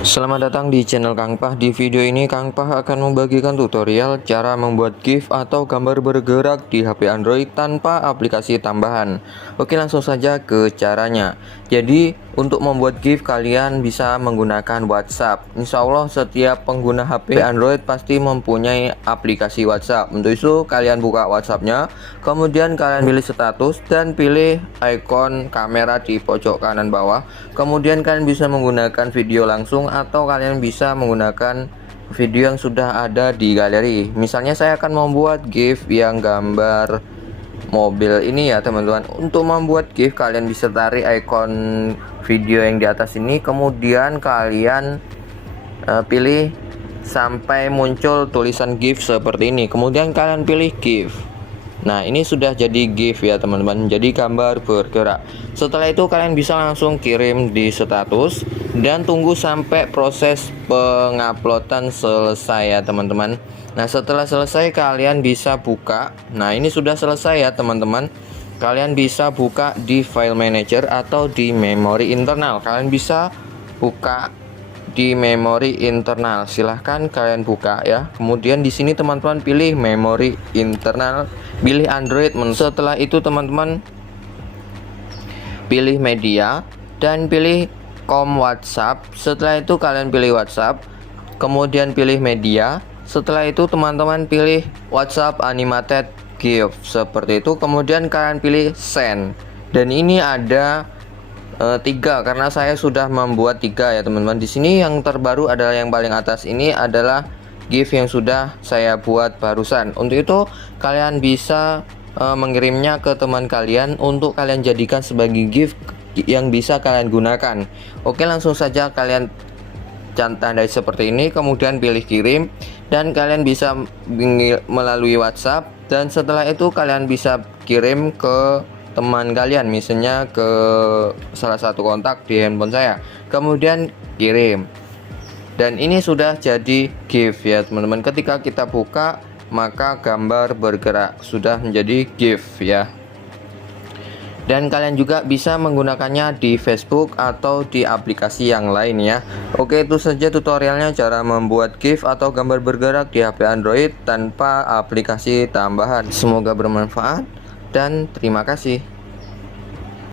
Selamat datang di channel Kang Pah. Di video ini Kang Pah akan membagikan tutorial cara membuat GIF atau gambar bergerak di HP Android tanpa aplikasi tambahan. Oke, langsung saja ke caranya. Jadi untuk membuat GIF kalian bisa menggunakan WhatsApp. Insya Allah setiap pengguna HP Android pasti mempunyai aplikasi WhatsApp. Untuk itu kalian buka WhatsAppnya, kemudian kalian pilih status dan pilih ikon kamera di pojok kanan bawah. Kemudian kalian bisa menggunakan video langsung atau kalian bisa menggunakan video yang sudah ada di galeri. Misalnya saya akan membuat GIF yang gambar mobil ini ya teman-teman. Untuk membuat GIF kalian bisa tarik ikon video yang di atas ini, kemudian kalian pilih sampai muncul tulisan GIF seperti ini, kemudian kalian pilih GIF. Nah, ini sudah jadi GIF ya teman-teman, jadi gambar bergerak. Setelah itu kalian bisa langsung kirim di status dan tunggu sampai proses penguploadan selesai ya teman-teman. Nah, setelah selesai kalian bisa buka. Nah, ini sudah selesai ya teman-teman. Kalian bisa buka di file manager atau di memori internal. Kalian bisa buka di memori internal, silahkan kalian buka ya. Kemudian di sini teman-teman pilih memori internal, pilih Android. Setelah itu teman-teman pilih media dan pilih WhatsApp. Setelah itu kalian pilih WhatsApp, kemudian pilih media. Setelah itu teman-teman pilih WhatsApp animated GIF seperti itu, kemudian kalian pilih send. Dan ini ada 3 karena saya sudah membuat 3 ya teman-teman. Di sini yang terbaru adalah yang paling atas, ini adalah GIF yang sudah saya buat barusan. Untuk itu kalian bisa mengirimnya ke teman kalian untuk kalian jadikan sebagai GIF yang bisa kalian gunakan. Oke, langsung saja kalian tandai seperti ini, kemudian pilih kirim dan kalian bisa melalui WhatsApp, dan setelah itu kalian bisa kirim ke teman kalian, misalnya ke salah satu kontak di handphone saya, kemudian kirim. Dan ini sudah jadi GIF ya teman-teman. Ketika kita buka maka gambar bergerak sudah menjadi GIF ya. Dan kalian juga bisa menggunakannya di Facebook atau di aplikasi yang lain ya. Oke, itu saja tutorialnya cara membuat GIF atau gambar bergerak di HP Android tanpa aplikasi tambahan. Semoga bermanfaat dan terima kasih.